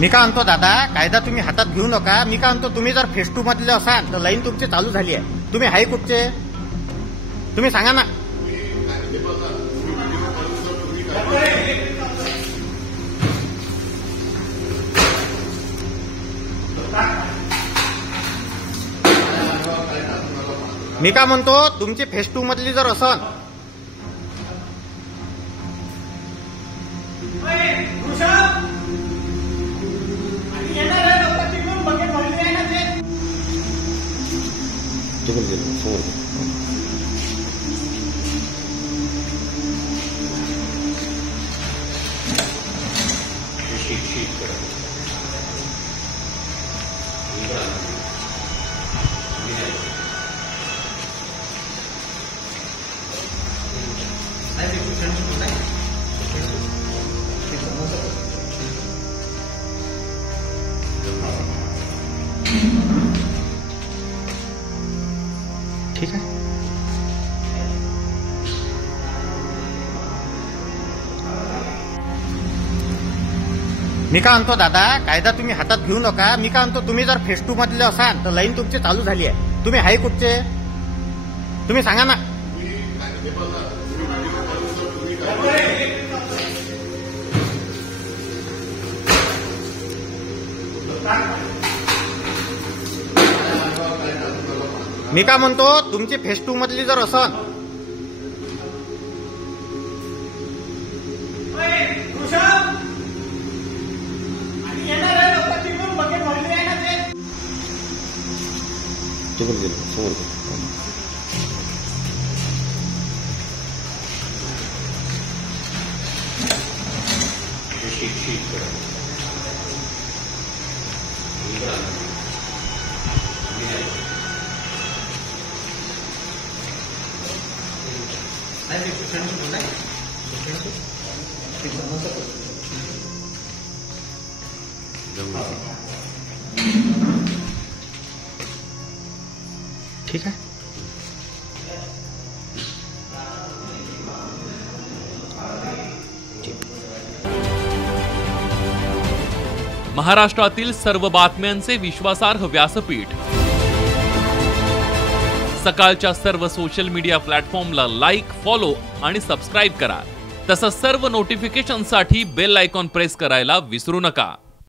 मी काय म्हणतो दादा, कायदा तुम्ही हातात घेऊ नका. मी काय म्हणतो, तुम्ही जर फेस 2 मधले असाल तर लाईन तुमची चालू झाली आहे. तुम्ही हाय कुठचे तुम्ही सांगा ना. मी काय म्हणतो, तुमची फेस 2 मधली जर असल ठीक आहे. मी काय म्हणतो दादा, कायदा तुम्ही हातात घेऊ नका. मी काय म्हणतो, तुम्ही जर फेस 2 मधले असाल तर लाईन तुमची चालू झाली आहे. तुम्ही हाय कुठचे तुम्ही सांगा ना. मी काय म्हणतो, तुमची फेस 2 मधली जर असल ठीक आहे. महाराष्ट्रातील सर्व बातम्यांचे विश्वासार्ह व्यासपीठ. सकाळच्या सर्व सोशल मीडिया प्लॅटफॉर्मला लाईक, फॉलो आणि सबस्क्राईब करा. तसंच सर्व नोटिफिकेशनसाठी बेल आयकॉन प्रेस करायला विसरू नका.